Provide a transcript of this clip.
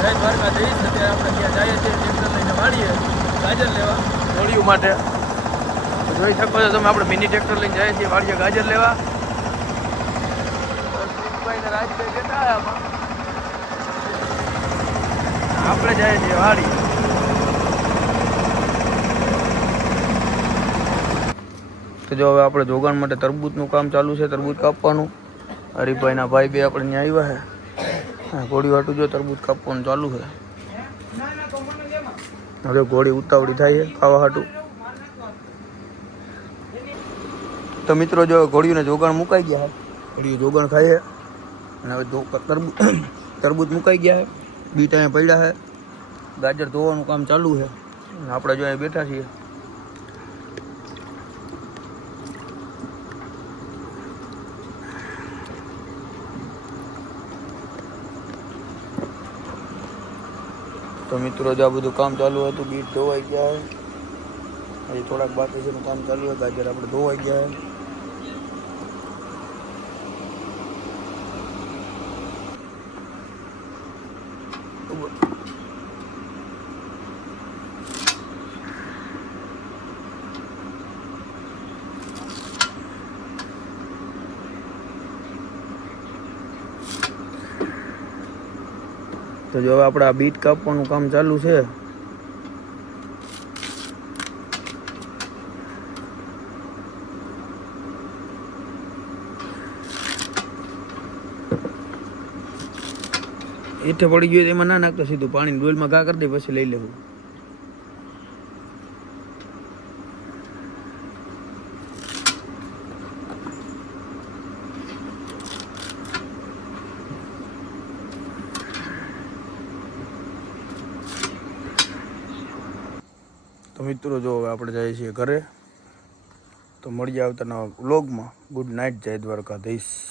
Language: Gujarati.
જય દ્વારકાધીશ. અત્યારે આપણે ત્યાં જઈએ છીએ ટ્રેક્ટર લઈને વાળીએ ગાજર લેવા હોળીઓ માટે. જોઈ શકો છો તમે, આપણે મિની ટ્રેક્ટર લઈને જઈએ છીએ વાળીએ ગાજર લેવા. રાજભાઈ બેઠા આમાં, આપણે જઈએ છીએ વાળી. તો જો હવે આપણે જોગાણ માટે તરબૂચનું કામ ચાલુ છે, તરબૂચ કાપવાનું. હરીભાઈના ભાઈ બે આપણે ત્યાં આવ્યા છે. ઘોડી વાટું જો તરબૂચ કાપવાનું ચાલુ છે. હવે ઘોડી ઉતાવળી થાય છે ખાવા હાટું. તો મિત્રો જો ઘોડીઓને જોગાણ મુકાઈ ગયા છે, ઘોડીઓ જોગાણ ખાય છે. અને હવે તરબૂચ મુકાઈ ગયા છે, બીટ અહીંયા પડ્યા છે. ગાજર ધોવાનું કામ ચાલુ છે. આપણે જો અહીંયા બેઠા છીએ. તો મિત્રો જો આ બધું કામ ચાલુ હતું, બીટ ધોવાઈ ગયા છે. હજી થોડાક બાકી છે, કામ ચાલુ છે. ગાજર આપણે ધોવાઈ ગયા છે. તો જો હવે આપણે આ બીટ કાપવાનું કામ ચાલુ છે. એઠે પડી ગયું એમાં ના નાખતો, સીધું પાણી ડોલમાં ઘા કરી દે, પછી લઈ લેવું. તો મિત્રો જો હવે આપણે જઈએ છીએ ઘરે. તો મળીએ આવતાના વ્લોગમાં. Good night. જય દ્વારકાધીશ.